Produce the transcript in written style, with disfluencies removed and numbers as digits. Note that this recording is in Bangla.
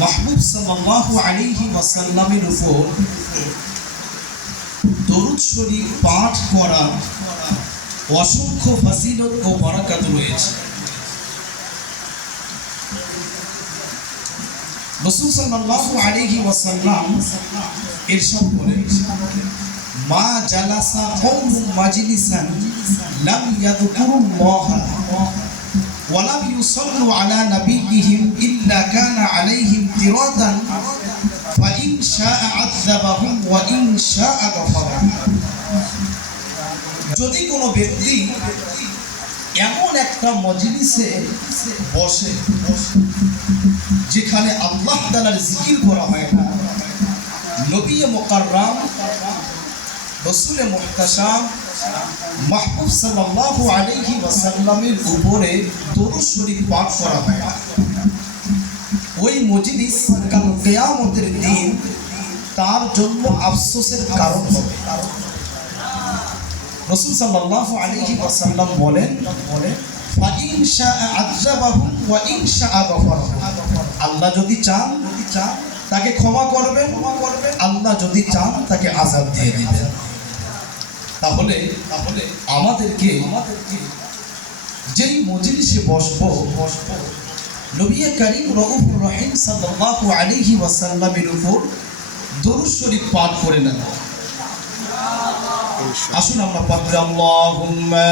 মাহবুব সাল্লাল্লাহু আলাইহি ওয়াসাল্লামের উপর দরুদ শরীফ পাঠ করা অসংখ্য ফজিলত ও বরকত রয়েছে। রাসূল সাল্লাল্লাহু আলাইহি ওয়াসাল্লাম ইরশাদ করেন, মা জালাসা কওমুন মাজলিসান লাম ইয়াযকুরুল্লাহ ওয়া লাম ইউসাল্লু আলা নাবিয়্যিহিম ইল্লা কানা আলাইহিম তিরাদান ফা ইন শাআ আযাবাহুম ওয়া ইন শাআ গফারা। যদি কোনো ব্যক্তি এমন একটা মজলিসে বসে যেখানে আল্লাহ তাআলার জিকির করা হয় না, নবী মুকাররম রাসূল মুহতাশাম মাহবুব সাল্লাল্লাহু আলাইহি ওয়াসাল্লামের উপরে দরুদ শরীফ পাঠ করা হয় না, ওই মজলিস কাল কিয়ামতের দিন তার জন্য আফসোসের কারণ হবে। রাসূল সাল্লাল্লাহু আলাইহি ওয়াসাল্লাম বলেন, ফা ইন শাআ আযাবাহুম ওয়া ইন শাআ গফারা। আল্লাহ যদি চান তাকে ক্ষমা করবেন, আল্লাহ যদি চান তাকে আযাব দিয়ে দিবেন। তাহলে আমাদেরকে যেই মজলিসে বসবো নবী করিম রউফুর রহিম সাল্লাল্লাহু আলাইহি ওয়াসাল্লামের উপর দরুদ শরীফ পাঠ করে নেন। আসুন আমরা পাঠ করি, আল্লাহুম্মা